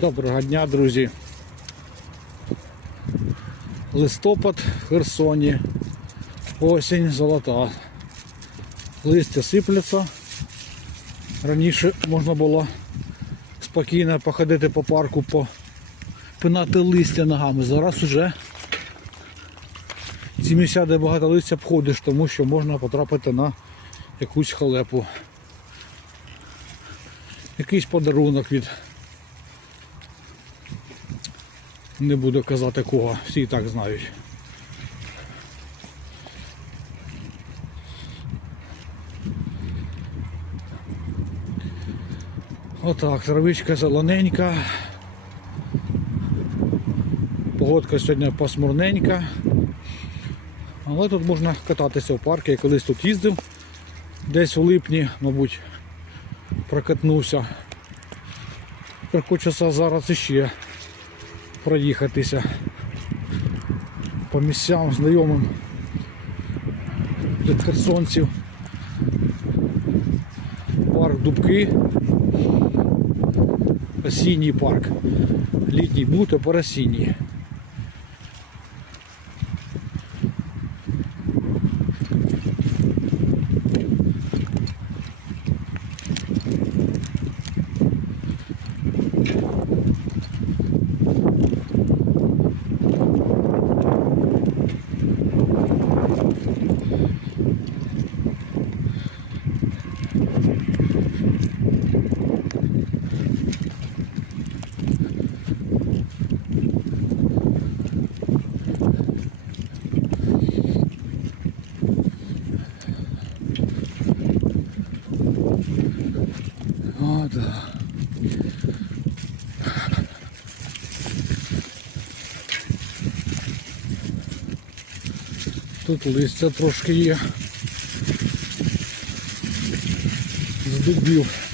Доброго дня, друзі. Листопад в Херсоні. Осінь золота. Листя сипляться. Раніше можна було спокійно походити по парку, попинати листя ногами. Зараз уже ці місця, де багато листя обходиш, тому що можна потрапити на якусь халепу. Якийсь подарунок від Не буду казати кого, всі так знають. Отак, травичка зелененька. Погодка сьогодні пасмурненька. Але тут можна кататися в парку. Я колись тут їздив, десь в липні, мабуть, прокатнувся. Хочеться зараз іще проїхатися по місцям знайомим для херсонців. Парк Дубки. Осінній парк. Літній був, тепер осінній. Да. Тут листя трошки є. З.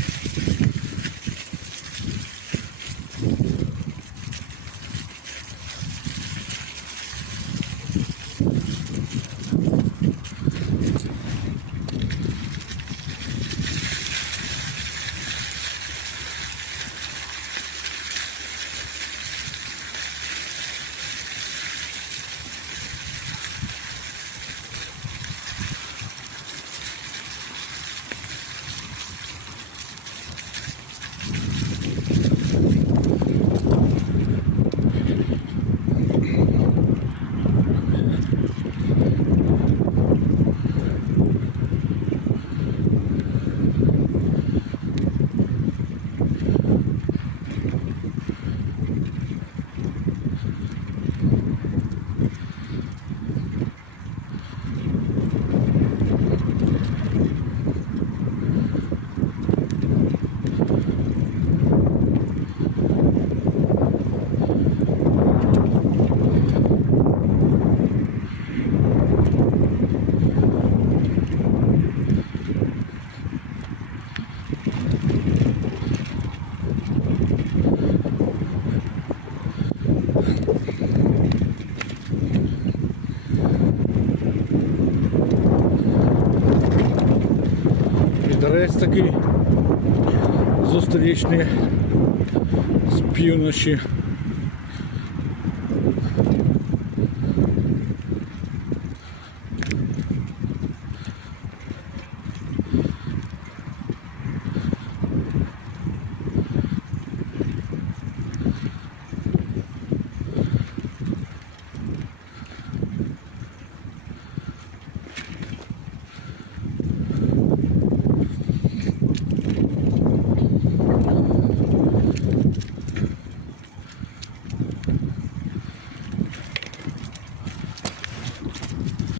Вітерець такий зустрічний з півночі.